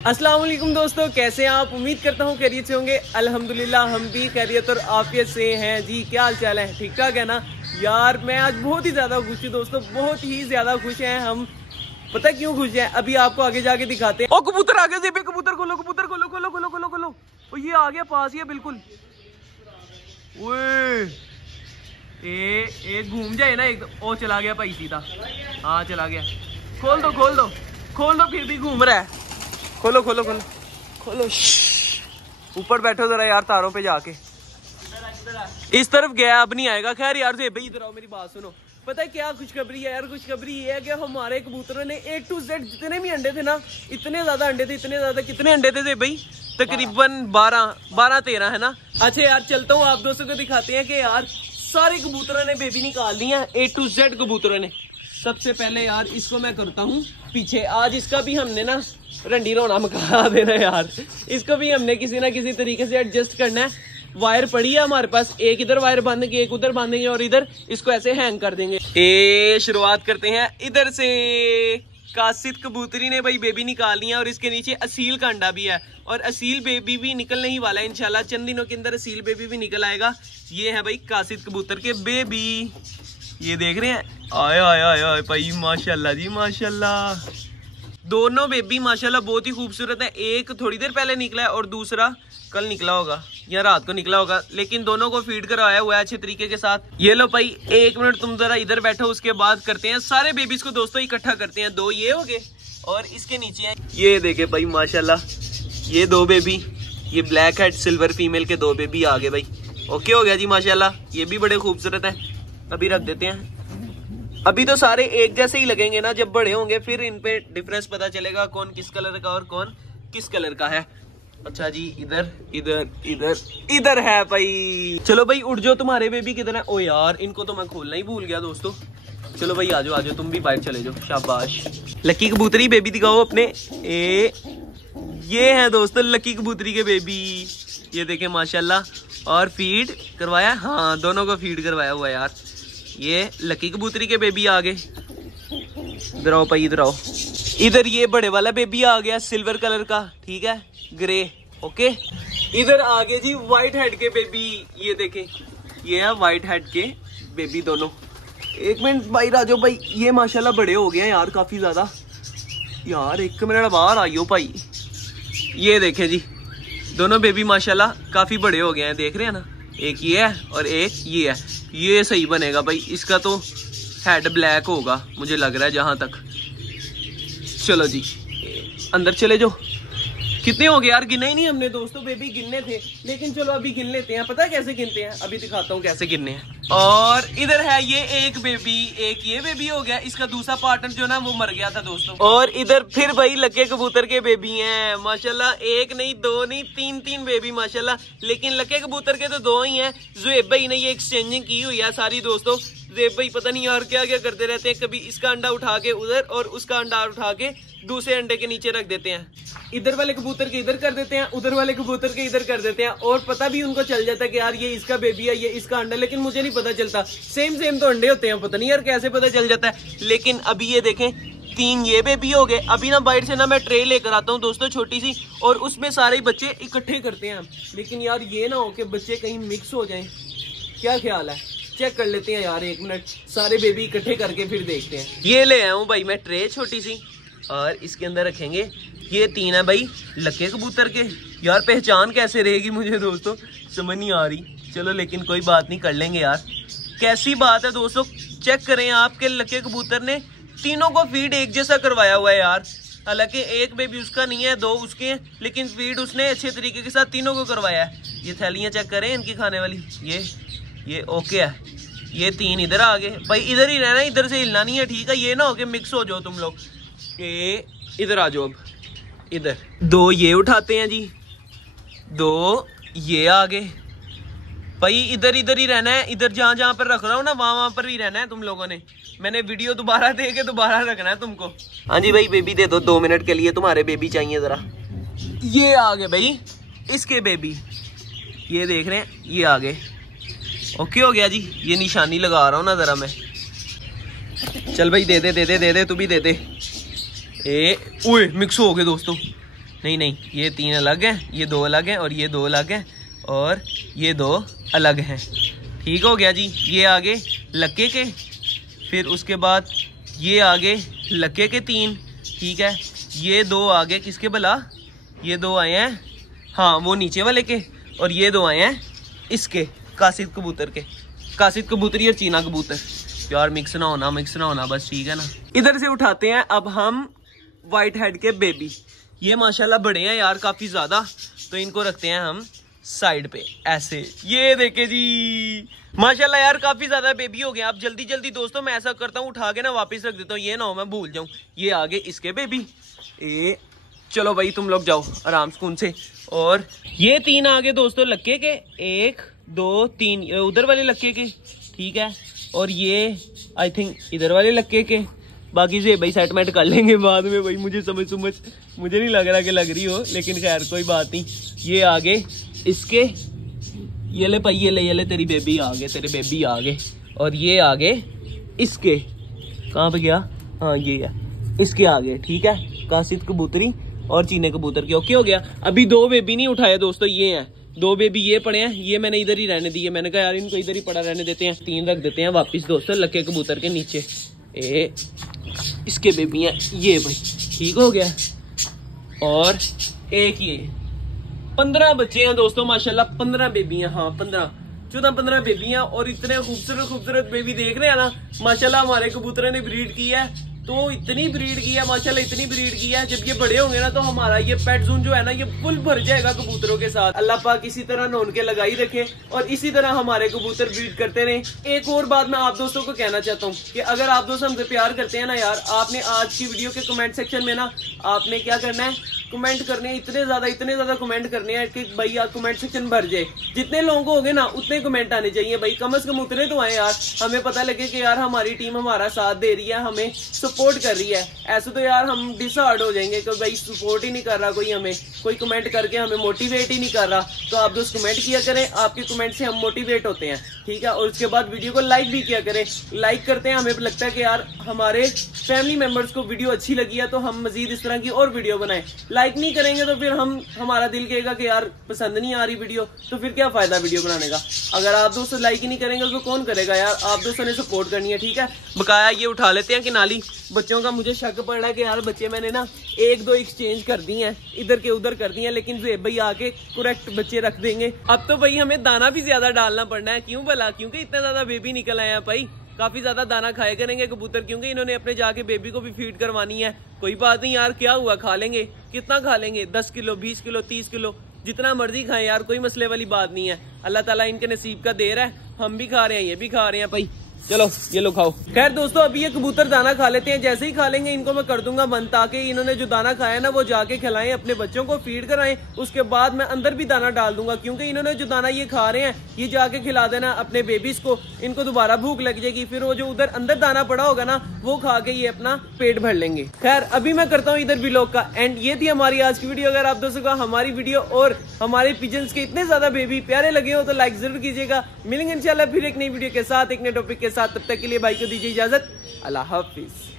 अस्सलाम वालेकुम दोस्तों, कैसे हैं आप? उम्मीद करता हूँ खैरियत से होंगे। अल्हम्दुलिल्लाह हम भी खैरियत और आफियत से हैं जी। क्या हाल चाल है? ठीक ठाक है ना यार? मैं आज बहुत ही ज़्यादा खुश हूँ दोस्तों, बहुत ही ज़्यादा खुश हैं हम। पता क्यों खुश हैं? अभी आपको आगे जाके दिखाते हैं। ओ कबूतर आ गया, जेबे कबूतर खोलो, कबूतर खोलो खोलो खोलो खोलो खोलो। ओ ये आ गया पास ही है बिल्कुल। ए घूम जाए ना एकदम। ओ चला गया भाई सीधा। हाँ चला गया। खोल दो खोल दो खोल दो, फिर भी घूम रहा है। खोलो खोलो खोलो खोलो। ऊपर बैठो जरा यार, तारों पे जाके। इस तरफ गया, अब नहीं आएगा। खैर यार से भाई इधर आओ, मेरी बात सुनो। पता है क्या खुशखबरी है यार? खुशखबरी ये है कि हमारे कबूतरों ने A to Z जितने भी अंडे थे ना, इतने ज्यादा अंडे थे, इतने ज्यादा। कितने अंडे थे भाई? तकरीबन 12-13 है ना। अच्छा यार चलता हूँ, आप दोस्तों को दिखाते हैं कि यार सारे कबूतरों ने बेबी निकाल दी है। A to Z कबूतरों ने। सबसे पहले यार इसको मैं करता हूँ पीछे। आज इसका भी हमने ना रंडी रोना मका देना यार। इसको भी हमने किसी ना किसी तरीके से एडजस्ट करना है। वायर पड़ी है हमारे पास, एक इधर वायर बांधेंगे, एक उधर बांधेंगे और इधर इसको ऐसे हैंग कर देंगे। शुरुआत करते हैं इधर से। कासिद कबूतरी ने भाई बेबी निकाल लिया और इसके नीचे असील का अंडा भी है और असील बेबी भी निकलने ही वाला है इंशाल्लाह। चंद दिनों के अंदर असील बेबी भी निकल आएगा। ये है भाई कासिद कबूतर के बेबी, ये देख रहे हैं। आए आए आए आए भाई, माशाल्लाह जी माशाल्लाह। दोनों बेबी माशाल्लाह बहुत ही खूबसूरत है। एक थोड़ी देर पहले निकला है और दूसरा कल निकला होगा या रात को निकला होगा, लेकिन दोनों को फीड करवाया हुआ है अच्छे तरीके के साथ। ये लो भाई, 1 मिनट तुम जरा इधर बैठो, उसके बाद करते हैं सारे बेबीज को दोस्तों इकट्ठा करते हैं। 2 ये हो गए और इसके नीचे है ये देखे भाई माशाल्लाह, ये 2 बेबी, ये ब्लैक हेड सिल्वर फीमेल के 2 बेबी आ गए भाई। ओके हो गया जी माशाल्लाह। ये भी बड़े खूबसूरत है। अभी रख देते हैं। अभी तो सारे एक जैसे ही लगेंगे ना, जब बड़े होंगे फिर इन पे डिफरेंस पता चलेगा कौन किस कलर का और कौन किस कलर का है। अच्छा जी, इधर इधर इधर इधर है भाई। चलो भाई उठ जाओ, तुम्हारे बेबी किधर है? ओ यार इनको तो मैं खोलना ही भूल गया दोस्तों। चलो भाई आ जाओ, तुम भी बाहर चले जाओ। शाबाश। लकी कबूतरी बेबी दिखाओ अपने। ये है दोस्तों लकी कबूतरी के बेबी, ये देखे माशाल्लाह। और फीड करवाया, हाँ दोनों को फीड करवाया हुआ है यार। ये लकी कबूतरी के बेबी आ गए। इधर आओ भाई, इधर आओ। इधर ये बड़े वाला बेबी आ गया सिल्वर कलर का, ठीक है, ग्रे। ओके, इधर आ गए जी व्हाइट हेड के बेबी। ये देखें, ये है व्हाइट हेड के बेबी दोनों। 1 मिनट भाई राजो भाई, ये माशाल्लाह बड़े हो गए हैं यार काफी ज्यादा। यार 1 मिनट बाहर आइयो भाई। ये देखे जी दोनों बेबी माशाल्लाह काफी बड़े हो गए हैं, देख रहे हैं ना। एक ये है और एक ये है। ये सही बनेगा भाई। इसका तो हेड ब्लैक होगा मुझे लग रहा है जहां तक। चलो जी अंदर चले जाओ। कितने हो गए यार? गिने ही नहीं हमने दोस्तों, बेबी गिनने थे, लेकिन चलो अभी गिन लेते हैं। पता है कैसे गिनते हैं? अभी दिखाता हूँ कैसे गिनने हैं। और इधर है ये एक बेबी, एक ये बेबी हो गया। इसका दूसरा पार्टनर जो ना वो मर गया था दोस्तों। और इधर फिर भाई लक्के कबूतर के बेबी हैं माशाल्लाह। 1 नहीं 2 नहीं 3 बेबी माशाल्लाह। लेकिन लक्के कबूतर के तो 2 ही हैं। ज़ुएब भाई ने ये एक्सचेंजिंग की हुई है सारी दोस्तों। ज़ुएब भाई पता नहीं यार क्या क्या करते रहते हैं। कभी इसका अंडा उठा के उधर और उसका अंडा उठा के दूसरे अंडे के नीचे रख देते हैं। इधर वाले कबूतर के इधर कर देते हैं, उधर वाले कबूतर के इधर कर देते हैं। और पता भी उनको चल जाता है कि यार ये इसका बेबी है, ये इसका अंडा। लेकिन मुझे नहीं पता चलता। सेम तो अंडे होते हैं, पता नहीं यार कैसे पता चल जाता है। लेकिन अभी ये देखें 3 ये बेबी हो गए। अभी ना बाइट से ना मैं ट्रे लेकर आता हूँ दोस्तों छोटी सी, और उसमें सारे बच्चे इकट्ठे करते हैं। लेकिन यार ये ना हो कि बच्चे कहीं मिक्स हो जाएं। क्या ख्याल है? चेक कर लेते हैं यार 1 मिनट, सारे बेबी इकट्ठे करके फिर देखते हैं। ये ले आया हूँ भाई मैं ट्रे छोटी सी, और इसके अंदर रखेंगे। ये 3 है भाई लक्के कबूतर के। यार पहचान कैसे रहेगी मुझे दोस्तों समझ नहीं आ रही। चलो लेकिन कोई बात नहीं, कर लेंगे यार। कैसी बात है दोस्तों, चेक करें आपके लक्के कबूतर ने तीनों को फीड एक जैसा करवाया हुआ है यार। हालांकि एक बेबी उसका नहीं है, 2 उसके हैं, लेकिन फीड उसने अच्छे तरीके के साथ तीनों को करवाया है। ये थैलियाँ चेक करें इनकी खाने वाली। ये ओके है। ये 3 इधर आ गए भाई। इधर ही रहना, इधर से हिलना नहीं है, ठीक है? ये ना हो के मिक्स हो जाओ तुम लोग। इधर आ जाओ। अब इधर 2 ये उठाते हैं जी, 2 ये आ गए भाई। इधर ही रहना है। इधर जहां पर रख रहा हूँ ना वहां पर ही रहना है तुम लोगों ने। मैंने वीडियो दोबारा दे के दोबारा रखना है तुमको। हाँ जी भाई बेबी दे दो 2 मिनट के लिए, तुम्हारे बेबी चाहिए जरा। ये आ गए भाई इसके बेबी, ये देख रहे हैं, ये आ गए। ओके हो गया जी। ये निशानी लगा रहा हूँ ना जरा मैं। चल भाई दे दे तू भी दे दे। ओए मिक्स हो गए दोस्तों। नहीं नहीं, ये 3 अलग हैं, ये 2 अलग हैं और ये 2 अलग हैं और ये 2 अलग हैं। ठीक हो गया जी। ये आगे लक्के के, फिर उसके बाद ये आगे लक्के के 3। ठीक है, ये 2 आगे किसके भला, ये 2 आए हैं हाँ वो नीचे वाले के, और ये 2 आए हैं इसके कासिद कबूतर के। कासिद कबूतरी और चीना कबूतर यार, मिक्स ना होना बस, ठीक है ना। इधर से उठाते हैं अब हम वाइट हेड के बेबी। ये माशाल्लाह बड़े हैं यार काफी ज्यादा, तो इनको रखते हैं हम साइड पे ऐसे। ये देखे जी माशाल्लाह यार काफी ज्यादा बेबी हो गए। अब जल्दी जल्दी दोस्तों मैं ऐसा करता हूँ, उठा के ना वापस रख देता हूँ, ये ना हो मैं भूल जाऊं। ये आगे इसके बेबी, चलो भाई तुम लोग जाओ आराम सुकून से। और ये 3 आगे दोस्तों लक्के के, 1 2 3 उधर वाले लक्के के। ठीक है, और ये आई थिंक इधर वाले लक्के के। बाकी से भाई सेटमेंट कर लेंगे बाद में भाई, मुझे समझ मुझे नहीं लग रहा कि लग रही हो, लेकिन खैर कोई बात नहीं। ये आगे इसके, ये ले भाई ये ले तेरी बेबी आ गए, तेरे बेबी आ गए। और ये आगे इसके, कहाँ पे गया, हाँ ये है इसके आगे। ठीक है, कासिद कबूतरी और चीने कबूतर के। ओके हो गया। अभी 2 बेबी नहीं उठाए दोस्तों, ये हैं 2 बेबी, ये पड़े हैं, ये मैंने इधर ही रहने दिए। मैंने कहा यार इनको इधर ही पड़ा रहने देते हैं। 3 रख देते हैं वापिस दोस्तों लक्के कबूतर के नीचे। इसके बेबी हैं ये भाई, ठीक हो गया। और एक ये 15 बच्चे हैं दोस्तों माशाल्लाह, 15 बेबी हैं, हाँ 14-15 बेबी हैं। और इतने खूबसूरत बेबी देख रहे हैं ना माशाल्लाह। हमारे कबूतरों ने ब्रीड की है, तो इतनी ब्रीड की है माशाल्लाह, इतनी ब्रीड की है। जब ये बड़े होंगे ना तो हमारा ये पेट जोन जो है ना ये फुल भर जाएगा कबूतरों के साथ। अल्लाह पाक इसी तरह नौन के लगाई रखे और इसी तरह हमारे कबूतर ब्रीड करते रहे। एक और बात मैं आप दोस्तों को कहना चाहता हूँ कि अगर आप दोस्त हमसे प्यार करते हैं ना यार, आपने आज की वीडियो के कमेंट सेक्शन में ना आपने क्या करना है, कमेंट करने, इतने ज्यादा कमेंट करने हैं कि भाई यार कमेंट सेक्शन भर जाए। जितने लोग हो गए ना उतने कमेंट आने चाहिए भाई, कम से कम उतने तो आए यार, हमें पता लगे कि यार हमारी टीम हमारा साथ दे रही है, हमें सपोर्ट कर रही है। ऐसे तो यार हम डिसहार्ड हो जाएंगे कि भाई सपोर्ट ही नहीं कर रहा कोई, हमें कोई कमेंट करके हमें मोटिवेट ही नहीं कर रहा। तो आप दोस्त कमेंट किया करें, आपके कमेंट से हम मोटिवेट होते हैं। ठीक है, और उसके बाद वीडियो को लाइक भी किया करें। लाइक करते हैं, हमें लगता है कि यार हमारे फैमिली मेंबर्स को वीडियो अच्छी लगी है तो हम मजीद इस तरह की और वीडियो बनाएं। लाइक नहीं करेंगे तो फिर हमारा दिल कहेगा कि यार पसंद नहीं आ रही वीडियो, तो फिर क्या फायदा वीडियो बनाने का। अगर आप दोस्तों लाइक ही नहीं करेंगे तो कौन करेगा यार, आप दोस्तों ने सपोर्ट करनी है। ठीक है, बकाया ये उठा लेते हैं कि नाली बच्चों का। मुझे शक पड़ रहा है कि यार बच्चे मैंने ना 1-2 एक्सचेंज कर दिए हैं, इधर के उधर कर दिए हैं, लेकिन जेब भाई आके करेक्ट बच्चे रख देंगे। अब तो भाई हमें दाना भी ज्यादा डालना पड़ना है। क्यों भला, क्योंकि इतना ज्यादा बेबी निकल आए हैं भाई, काफी ज्यादा दाना खाए करेंगे कबूतर, क्योंकि इन्होंने अपने जाके बेबी को भी फीड करवानी है। कोई बात नहीं यार, क्या हुआ, खा लेंगे, कितना खा लेंगे, 10 किलो 20 किलो 30 किलो जितना मर्जी खाएं यार, कोई मसले वाली बात नहीं है। अल्लाह ताला इनके नसीब का दे रहा है, हम भी खा रहे हैं, ये भी खा रहे हैं भाई। चलो ये लो खाओ। खैर दोस्तों अभी ये कबूतर दाना खा लेते हैं, जैसे ही खा लेंगे इनको मैं कर दूंगा बंद, ताकि इन्होंने जो दाना खाया ना वो जाके खिलाएं, अपने बच्चों को फीड कराएं। उसके बाद मैं अंदर भी दाना डाल दूंगा, क्योंकि इन्होंने जो दाना ये खा रहे हैं ये जाके खिला देना अपने बेबीज को, इनको दोबारा भूख लग जाएगी, फिर वो जो उधर अंदर दाना पड़ा होगा ना वो खा के ये अपना पेट भर लेंगे। खैर अभी मैं करता हूँ इधर व्लॉग का एंड। ये थी हमारी आज की वीडियो। अगर आप दोस्तों को हमारी वीडियो और हमारे पिजन्स के इतने ज्यादा बेबी प्यारे लगे हो तो लाइक जरूर कीजिएगा। मिलेंगे इंशाल्लाह फिर एक नई वीडियो के साथ, एक नए टॉपिक के साथ। तब तक के लिए भाई को दीजिए इजाजत, अल्लाह हाफिज।